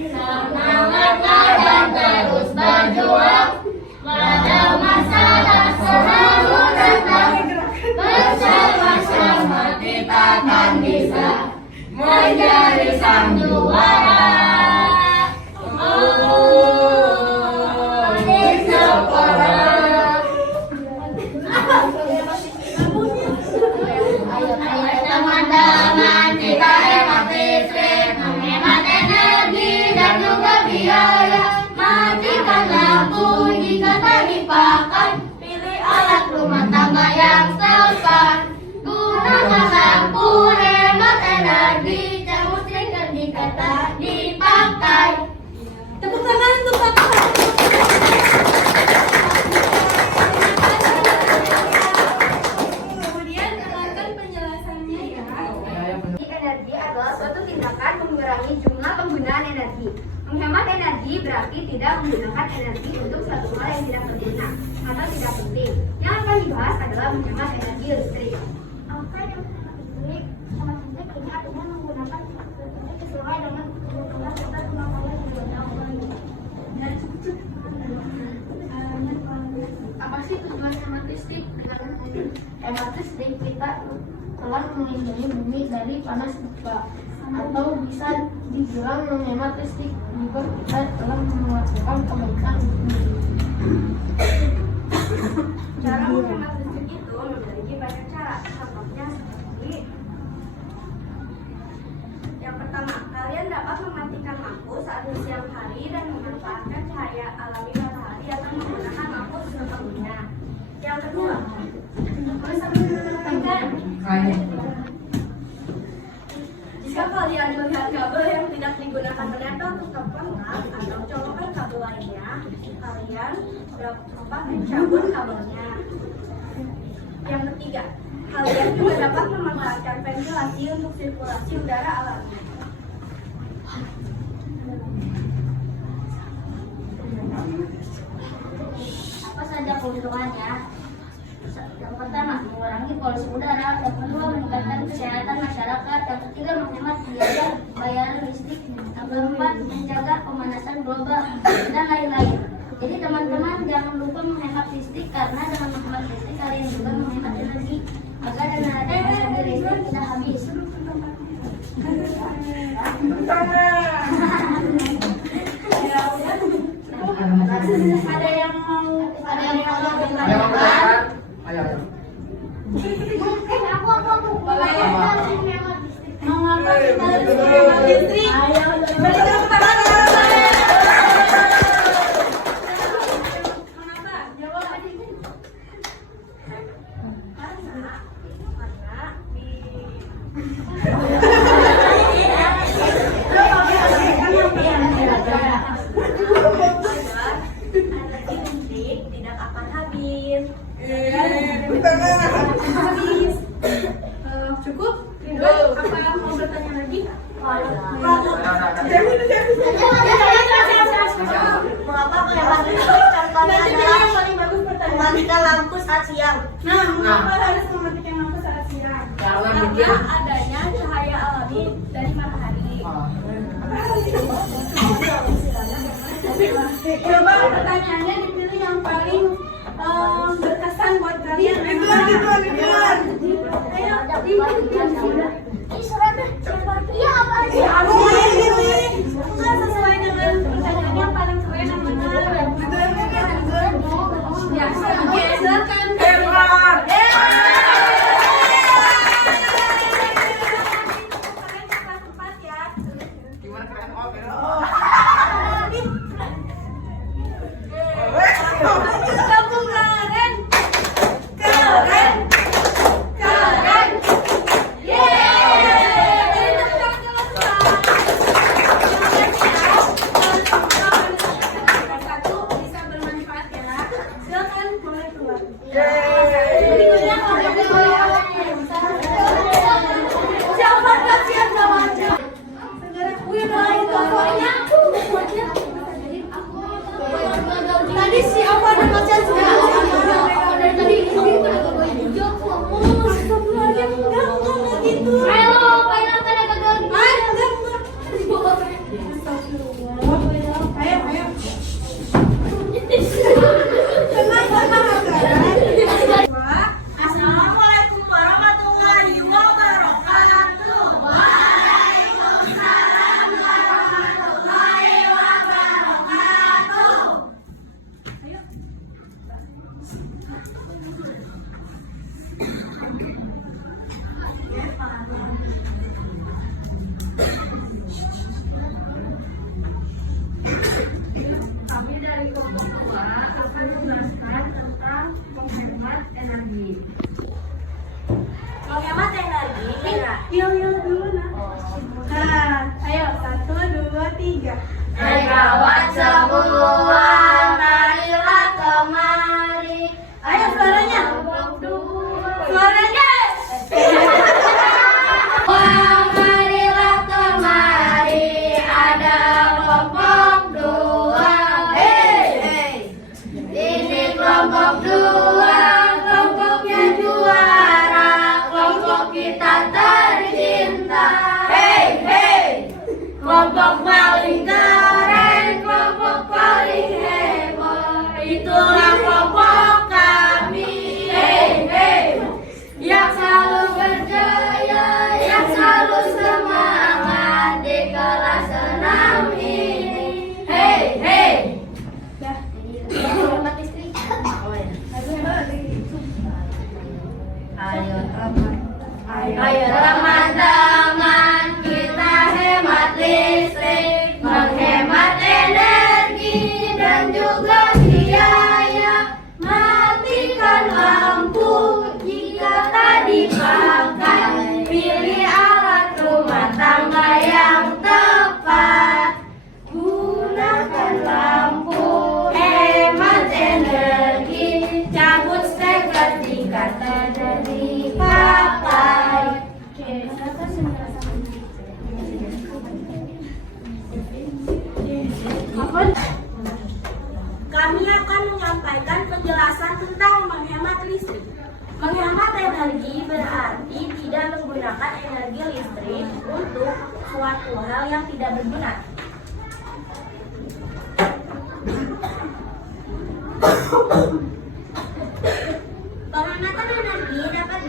Semangatlah dan terus berjuang, walau masalah selalu datang, bersama-sama kita akan bisa menjadi sang juara. Teman-teman, kita hemat listrik, menghemat energi dan juga biaya. Matikan lampu jika tak dipakai, pilih alat rumah tangga yang tepat. Gunakan lampu hemat energi, cabut listrik jika tak dipakai. Tepuk tangan untuk kakak. Kemudian dengarkan penjelasannya ya. Energi adalah suatu tindakan mengurangi jumlah penggunaan energi. Menghemat energi berarti tidak menggunakan energi untuk suatu hal yang tidak berguna atau tidak penting. Yang akan dibahas adalah menghemat energi listrik. Apa yang menghemat listrik? Hemat listrik ini artinya menggunakan listrik sesuai dengan kebutuhan serta kemampuan yang dilakukan. Apa sih tujuan hemat listrik? Hemat listrik kita telah melindungi bumi dari panas bumi, atau bisa dibilang menghemat listrik juga kita telah melakukan kebaikan untuk bumi. Cara menghemat listrik itu memiliki banyak cara. Contohnya seperti yang pertama, kalian dapat mematikan lampu saat di siang hari dan memanfaatkan cahaya alami matahari atau menggunakan lampu sepenuhnya. Yang kedua, bisa menekankan. Jika kalian melihat kabel yang tidak digunakan menempel ke pelengkap atau colokan kabel lainnya, kalian dapat mencabut kabelnya. Yang ketiga, kalian juga dapat memanfaatkan ventilasi untuk sirkulasi udara alami. Apa saja keuntungannya? Yang pertama, mengurangi polusi udara. Yang kedua, meningkatkan kesehatan masyarakat. Yang ketiga, menghemat biaya bayaran listrik. Yang keempat, menjaga pemanasan global dan lain-lain. Jadi teman-teman jangan lupa menghemat listrik, karena dengan menghemat listrik kalian juga menghemat energi agar dana listrik tidak habis. Ada yang mau Ayo. Aku. mau apa kita harus menghemat listrik? Beri tepuk tangan. Kenapa? Jawab. Tidak akan habis. Habis. Cukup? Apa mau bertanya lagi? Mengapa menghemat listrik? Contohnya Nanti adalah yang paling bagus pertanyaan. mematikan lampu saat siang. Nah, mengapa harus mematikan lampu saat siang? Karena mungkin Adanya cahaya alami dari matahari. Coba pertanyaannya dipilih yang paling berkesan buat kalian. Ayo, Ini suratnya. Iya, apa aja? Bukan sesuai dengan pertanyaannya paling keren yang benar. Ya, silakan. gimana keren Kamu keren. Keren. Keren. Yeay. Satu bisa bermanfaat ya. Silakan boleh keluar. Berikutnya siapa kasihan jawabnya? Segera pokoknya tadi si apa ada kasihan semua. Tadi gitu. Ayo, paling ada gagal. Ayo. Assalamualaikum warahmatullahi wabarakatuh. Waalaikumsalam warahmatullahi wabarakatuh. Ayo. Kami dari kelompok 2 akan menjelaskan tentang menghemat energi. Menghemat energi. Yuk dulu nah. Ayo 1, 2, 3. Megawat sebuah, marilah kemari. Ayo suaranya. Suaranya. Wah, marilah kemari, ada kelompok 2. Ini kelompok 2, kelompoknya juara, kelompok kita tercinta. Kelompok paling keren, kelompok paling heboh, itulah kelompok kami. Yang selalu berjaya, yang selalu semangat di kelas 6 ini. Hemat listrik. Ayo teman-teman, kita hemat listrik, menghemat energi dan juga biaya. Matikan lampu jika tak dipakai, pilih alat rumah tangga yang tepat. Gunakan lampu, hemat energi, cabut steker jika tidak dipakai. Kami akan menyampaikan penjelasan tentang menghemat listrik. Menghemat energi berarti tidak menggunakan energi listrik untuk suatu hal yang tidak berguna. Penghematan energi dapat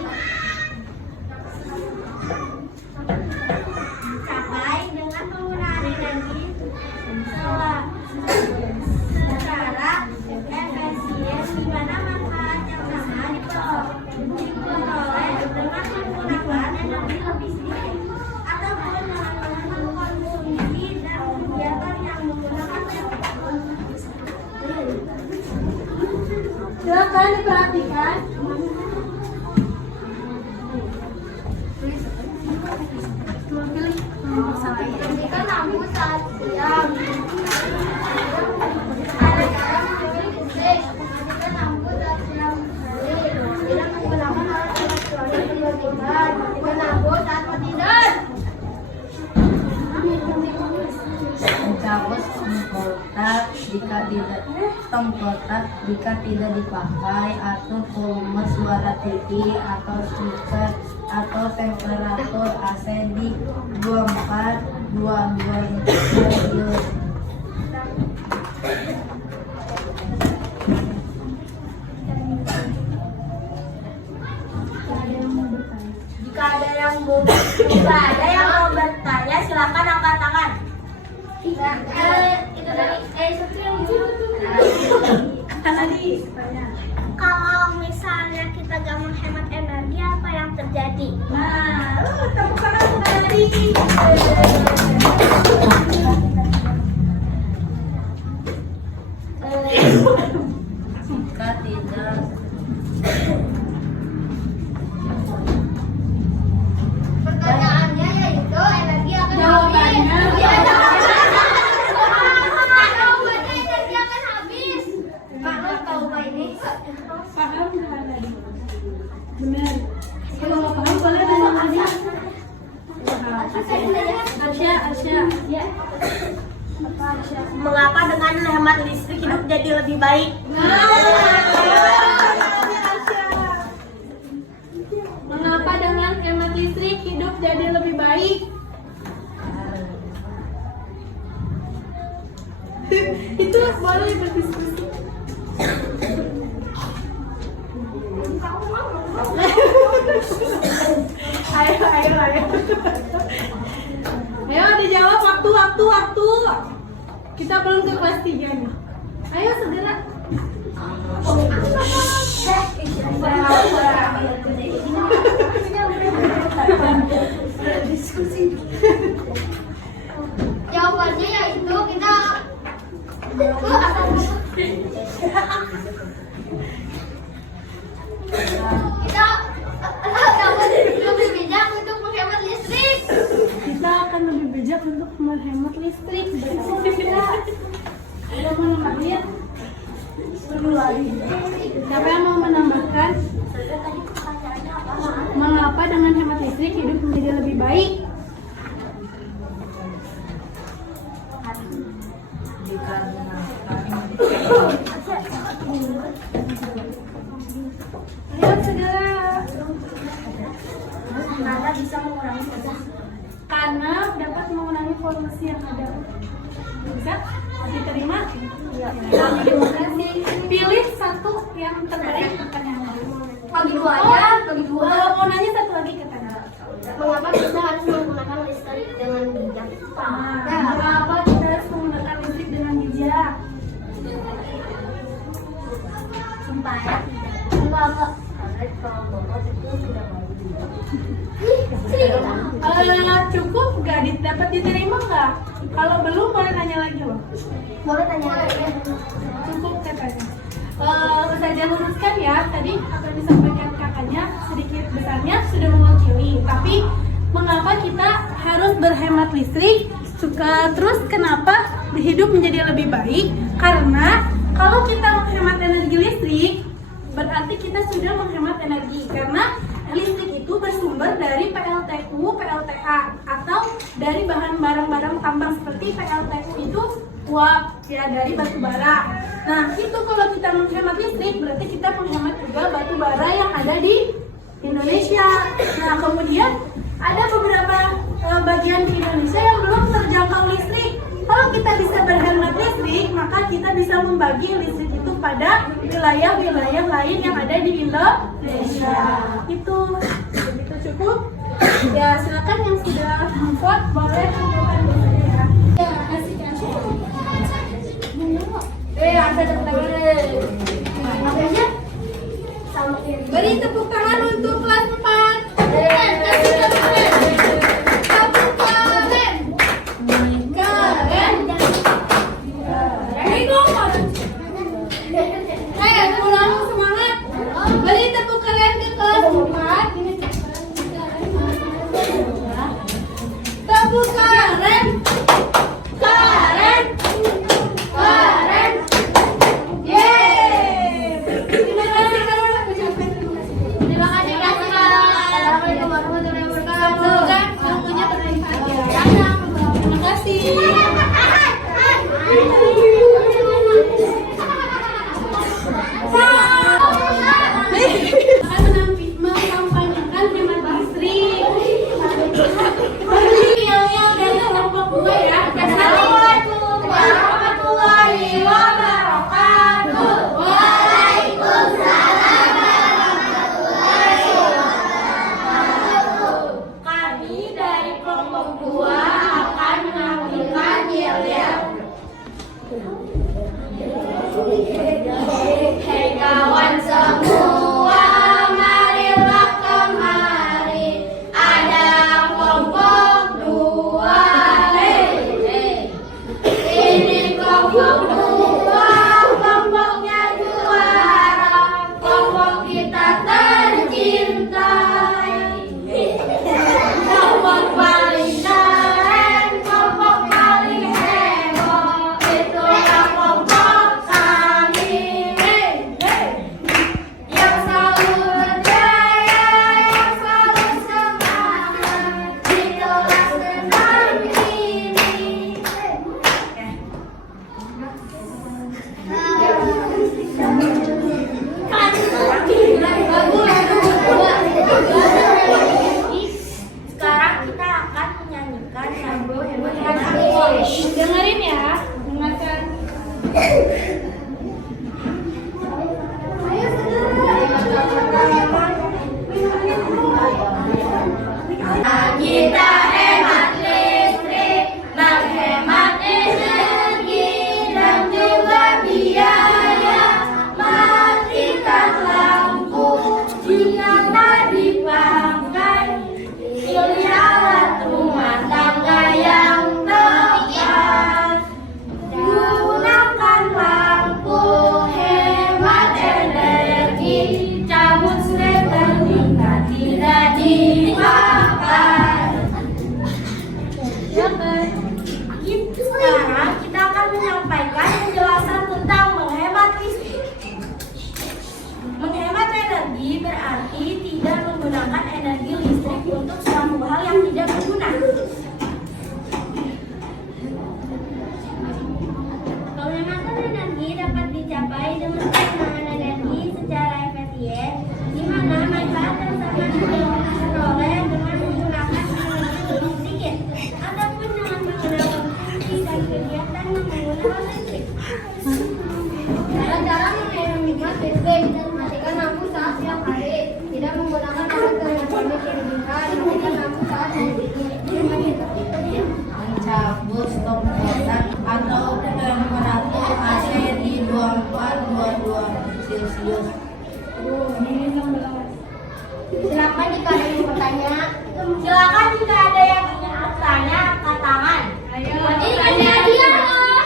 dicapai dengan penggunaan energi secara efisien, di mana manfaat yang sama diperoleh dengan menggunakan energi lebih sedikit, ataupun dengan mengkonsumsi dan kegiatan yang menggunakan Silakan diperhatikan. Jika lampu saat siang, ada cara menyusul listrik. Jika lampu saat siang tidak menggunakan alat elektronik berlebihan. Jika lampu saat tidur. Mencabut tongkotak jika tidak dipakai, atur volume suara TV atau speaker, atau temperatur AC di 24-22 Celcius. Jika ada yang mau bertanya, silakan angkat tangan. Itu tadi. Kalau misalnya kita gak menghemat energi, apa yang terjadi? Nah, tepuk tangan untuk tadi. Jika tidak Pertanyaannya yaitu energi akan Jawabannya. Jawabannya energi akan habis. Maklum tahu Pak ini. Paham nggak tadi? Benar. Kalau nggak paham boleh tanya tadi. Asya. Ya. Mengapa dengan hemat listrik hidup jadi lebih baik? Mengapa dengan hemat listrik hidup jadi lebih baik? Itu boleh berdiskusi. Ayo. Ayo dijawab, waktu. Kita belum ke kelas 3 nih. Ayo segera. Jawabannya yaitu kita dapat lebih bijak untuk menghemat listrik. Kita akan lebih bijak untuk menghemat listrik. Ada mau nambahin? Siapa yang mau menambahkan? Mengapa dengan hemat listrik hidup menjadi lebih baik? Ayo segera. Karena bisa mengurangi polusi. Karena dapat mengurangi polusi yang ada. Bisa? Diterima? Iya. Pilih satu yang terbaik pertanyaan. Bagi dua aja, bagi dua. Kalau mau nanya satu lagi ke Tana. Mengapa kita harus menggunakan listrik dengan bijak? Mengapa kita harus menggunakan listrik dengan bijak? Supaya mengapa? Karena kalau boros itu tidak baik. Cukup nggak dapat diterima nggak? Kalau belum boleh tanya lagi loh. Boleh tanya lagi. Cukup katanya. Saja luruskan ya, tadi apa yang disampaikan kakaknya sedikit besarnya sudah mewakili. Tapi mengapa kita harus berhemat listrik? Terus kenapa hidup menjadi lebih baik? Karena kalau kita menghemat energi listrik, berarti kita sudah menghemat energi. Karena listrik itu bersumber dari PLTU, PLTA, atau dari bahan barang-barang tambang seperti PLTU itu uap ya, dari batu bara. Nah, itu kalau kita menghemat listrik berarti kita menghemat juga batu bara yang ada di Indonesia. Nah, kemudian ada beberapa bagian di Indonesia yang belum terjangkau listrik. Kalau kita bisa berhemat listrik, maka kita bisa membagi listrik itu pada wilayah-wilayah lain yang ada di Indonesia. Itu cukup. Ya, silakan yang sudah memvote boleh tunjukkan biasanya ya. Beri tepuk tangan untuk kelas 4. Hei kawan semua, marilah kemari. Ada kelompok 2. Ini kelompok 2, kelompoknya juara. Kelompok kita tercintai. Kelompok paling keren, kelompok paling heboh. Itulah kelompok kami. Yang selalu berjaya, yang selalu semangat di kelas renang ini. Sekarang kita akan menyanyikan lagu hebat-hebat. Dengerin ya, dengarkan. Kita hemat listrik, menghemat energi dan juga biaya. Matikan lampu jika tak dipakai. Pilih alat rumah tangga yang tepat. Gunakan lampu hemat energi. Cabut steker jika tidak dipakai. Sekarang kita akan menyampaikan penjelasan tentang menghemat listrik. Menghemat energi berarti tidak menggunakan energi listrik untuk suatu hal yang tidak berguna. Penghematan energi dapat dicapai dengan penggunaan energi secara efisien, di mana manfaat yang sama diperoleh dengan menggunakan energi lebih sedikit, ataupun dengan menggunakan fungsi dan kegiatan yang menggunakan listrik. Cara menghemat listrik: matikan lampu saat siang hari, tidak menggunakan alat elektronik berlebihan, matikan lampu saat Mencabut stok bosan atau temperatur AC di 24-22 Celcius. Silakan jika ada yang bertanya. Silakan jika ada yang ingin bertanya, angkat tangan. Ini kasih hadiah loh.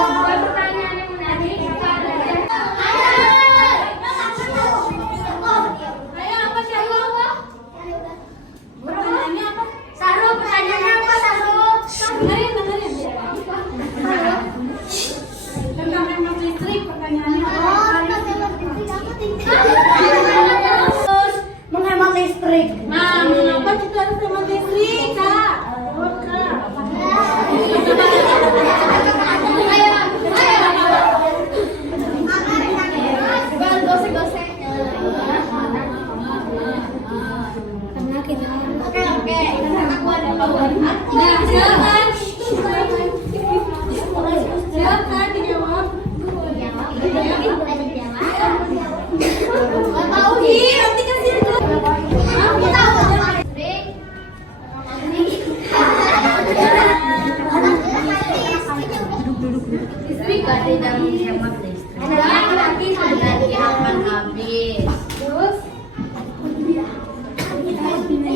Buat pertanyaan yang menarik. Ayo apa Sarul? Pertanyaannya apa? Sarul, pertanyaannya apa Sarul? Dengerin. Tentang hemat listrik pertanyaannya apa? Terus menghemat listrik. Nah, Silakan dijawab. Nggak tahu nih, nanti kasih dulu. Aku tahu. Listrik tidak menghemat listrik. Energi akan habis. Terus?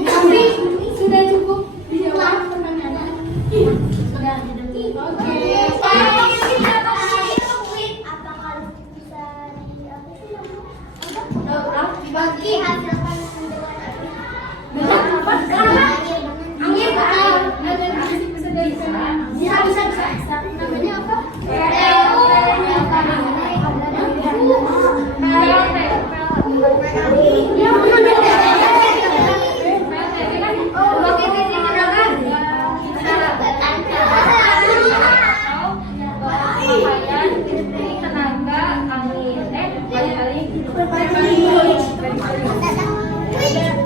Tapi sudah cukup dijawab pertanyaannya. Sudah. Oke. Bagi hasil bisa. Namanya apa?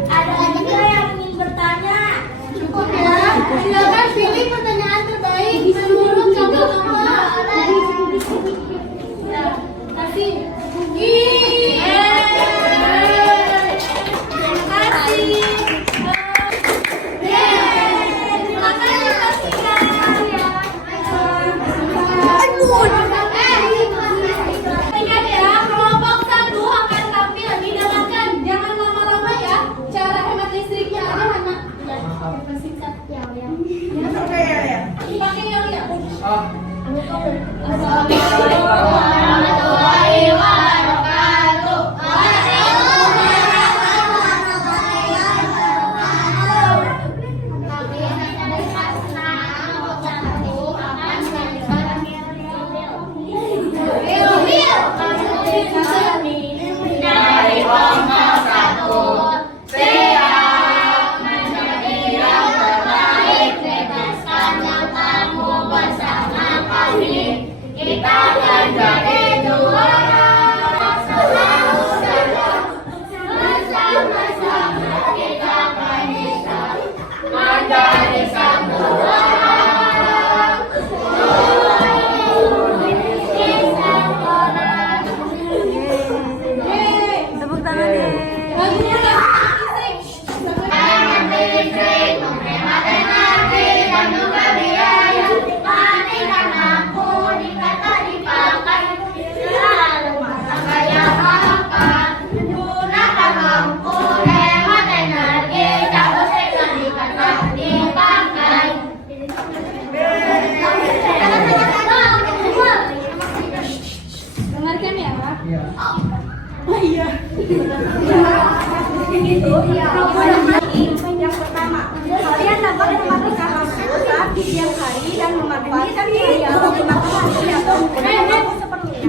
Ada lagi yang ingin bertanya? Cukup ya. Silakan pilih pertanyaan terbaik menurut kamu semua. Kasih. Terima kasih. Silakan dipastikan. Ingat ya, kelompok 1 akan tampil. Didengarkan, jangan lama-lama ya. Cara hemat listriknya ada mana? Dipakai yang lihat. warahmatullahi wabarakatuh. Dari kelompok 1 siap menjadi yang terbaik, bebaskan kamu bersama kami. Kita akan jadi juara. Selalu saja bersama-sama kita akan bisa menjadi sang juara. Tepuk tangan deh. Hemat listrik, menghemat energi dan juga biaya. Matikan lampu jika tak dipakai. Selalu masak yang makan. Gunakan lampu hemat energi, tak usah jika tak dipakai. Dengarkan ya, Pak. Oh iya. Yang pertama, kalian dapat mematikan lampu saat di siang hari dan memanfaatkan cahaya menggunakan lampu yang menggunakan lampu sepenuhnya.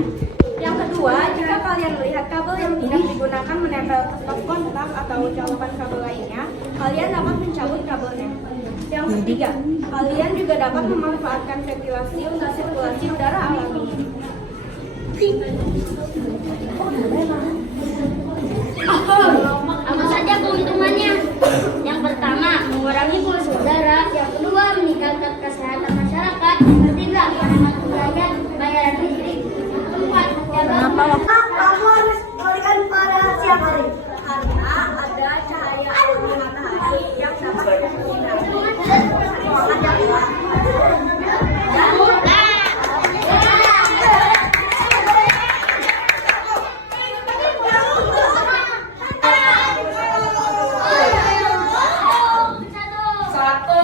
Yang kedua, jika kalian melihat kabel yang tidak digunakan menempel ke stop kontak atau colokan kabel lainnya, kalian dapat mencabut kabelnya. Yang ketiga, kalian juga dapat memanfaatkan ventilasi untuk sirkulasi udara alami. Apa saja keuntungannya? Yang pertama, mengurangi polusi udara. Yang kedua, meningkatkan kesehatan masyarakat. Yang ketiga, menghemat biaya bayaran listrik. Yang keempat, Kamu harus berikan pada siang hari karena ada cahaya matahari yang dapat menggunakan ruangan yang luas. Satu.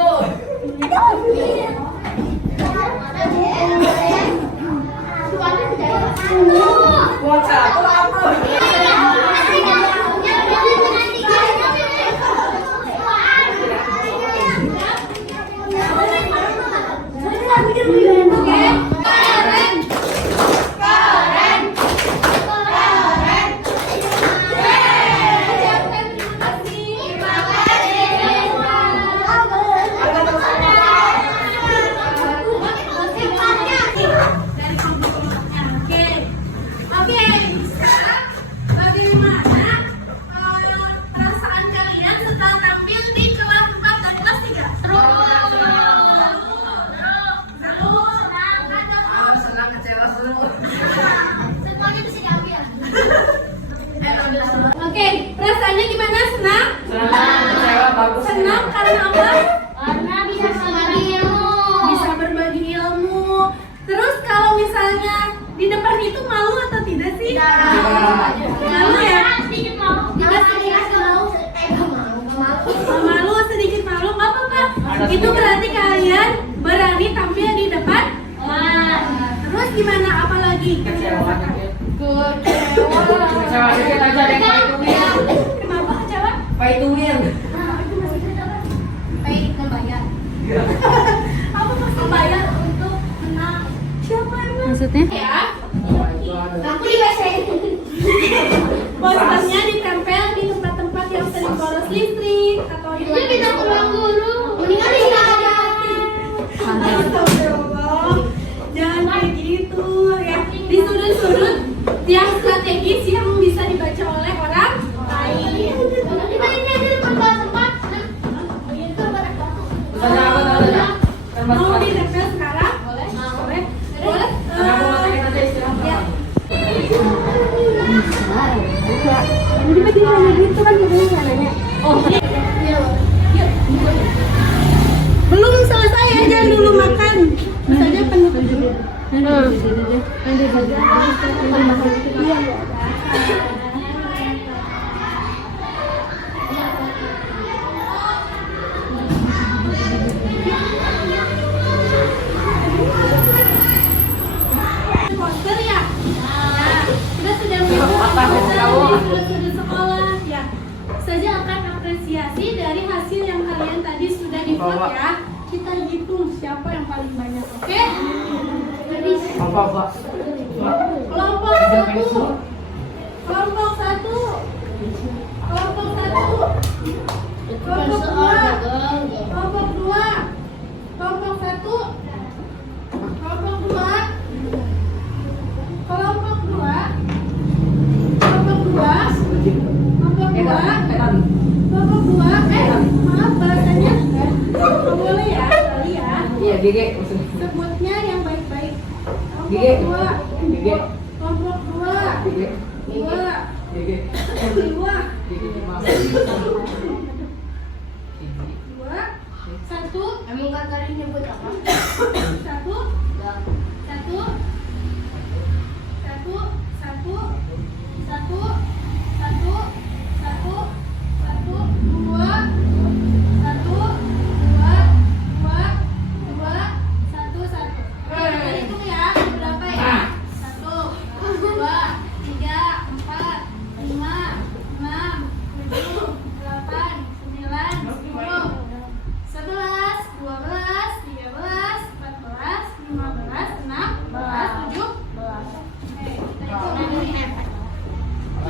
misalnya di depan itu malu atau tidak sih? Malu ya? Sedikit mau. Tidak sedikit malu. Malu, sedikit malu, nggak apa-apa. Itu berarti kalian berani tampil di depan. Terus gimana? Apa lagi? Kenapa kecewa? Apa maksud bayar untuk menang? Siapa emang? Maksudnya? Ya, Aku dirasain. posternya ditempel di tempat-tempat yang sering boros listrik atau di Ini kita pulang dulu. Mendingan di sana. Astagfirullah. Jangan kayak gitu ya. Di sudut-sudut yang strategis yang bisa dibaca oleh orang lain. Kita ini aja di tempat-tempat. Mau ditempel sekarang? Boleh. Boleh. Ya. Belum selesai ya, jangan dulu makan. Misalnya penuh. Poster ya. Nah, kita sudah melihat di sekolah ya. Saja akan apresiasi dari hasil yang kalian tadi sudah dibuat ya. Kita hitung siapa yang paling banyak, oke? Kelompok 1. Kelompok 1. Kelompok 1. Kelompok 2. Kelompok 2. Kelompok 1. Kelompok 2. Kelompok 2. Kelompok 2. Kelompok 2. Kelompok 2. Maaf bahasanya nggak boleh ya, kali ya. Iya, GG. Sebutnya yang baik-baik. Gigi. Kelompok 2. Kelompok 2. 2. 2. 1. Emang kan tadi nyebut apa? 1.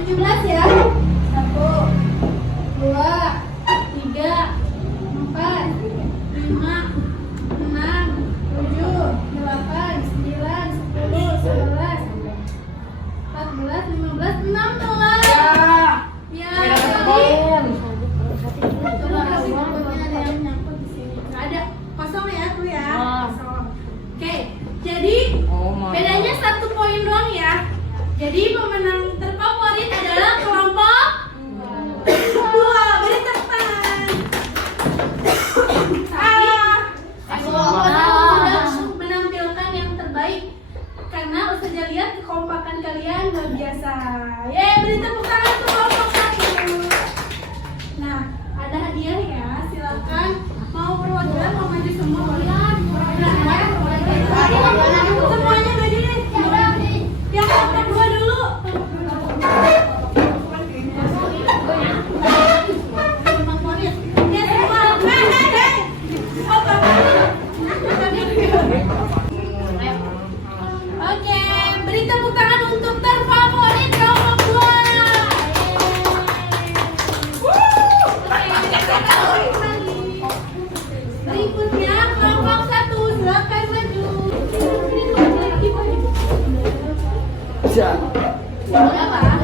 17 ya. 1, 2, 3, 4, 5, 6, 7, 8, 9, 10, 11, 14, 15, 16. Ya, jadi coba kasih fotonya ada yang nyangkut di sini. Nggak ada, kosong ya tuh ya. Kosong. Oke, jadi bedanya 1 poin doang ya. Jadi pemenang terfavorit adalah kelompok 2. Beri tepuk tangan. Sudah menampilkan yang terbaik karena Ustazah lihat kekompakan kalian luar biasa. Yeay, beri tepuk tangan untuk kelompok 1. Nah, ada hadiah ya. Silakan mau perwakilan mau maju semua boleh. Semuanya maju deh. Yang kelompok 2 dulu. Favorit. Ya semua. Oke, beri tepuk tangan untuk terfavorit kelompok 2. Berikutnya kelompok 1, silakan maju. Berapa?